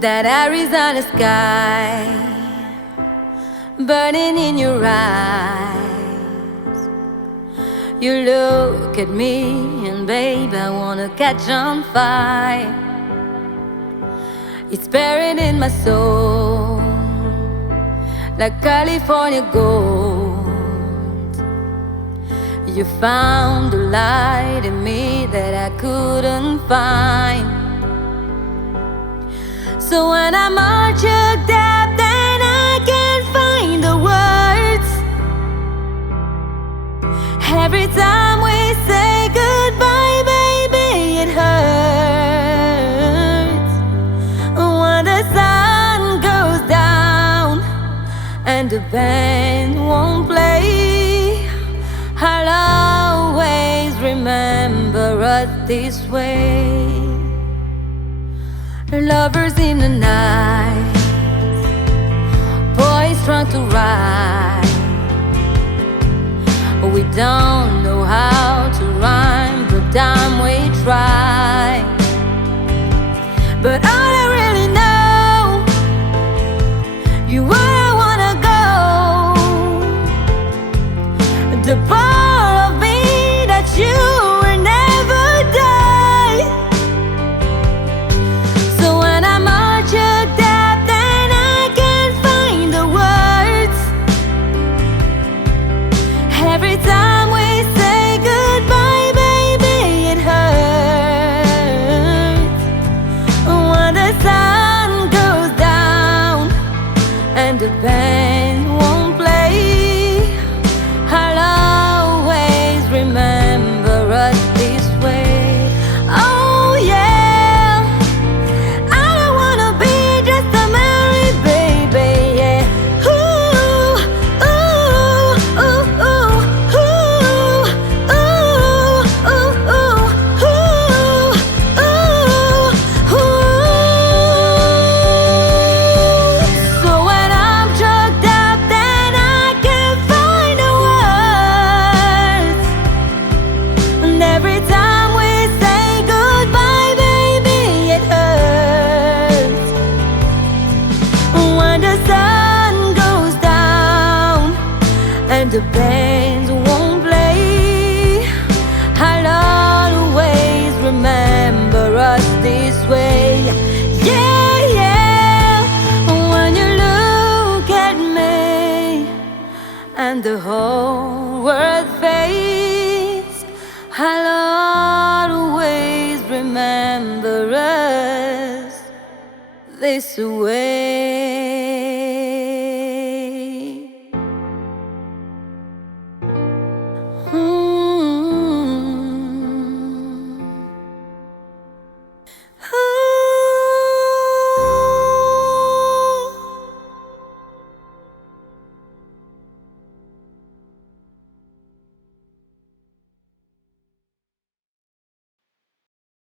that Arizona sky burning in your eyes. You look at me and babe, I wanna catch on fire. It's buried in my soul like California gold. You found the light in me that I couldn't find. So when I'm all choked up, then I can't find the words. Every time we say goodbye, baby, it hurts. When the sun goes down and the band won't play, I'll always remember us this way. Lovers in the night, boys trying to ride. We don't know how to rhyme, but damn we try. But all I really know, you where I wanna go. The part of me that you will never die. So when I'm all choked up, then I can't find the words. Every time we say goodbye, baby, it hurts. When the sun goes down and the band won't play, I'll always remember us this way. Oh yeah, I don't wanna be just a married baby, yeah. Ooh, ooh, ooh, ooh, ooh, ooh, ooh, ooh, ooh, ooh. So when I'm choked up, then I can't find the words. And every time we say goodbye, baby, it hurts. When the sun goes down and the bands won't play, I'll always remember us this way. Yeah, yeah. When you look at me and the whole world fades, I'll always remember us this way.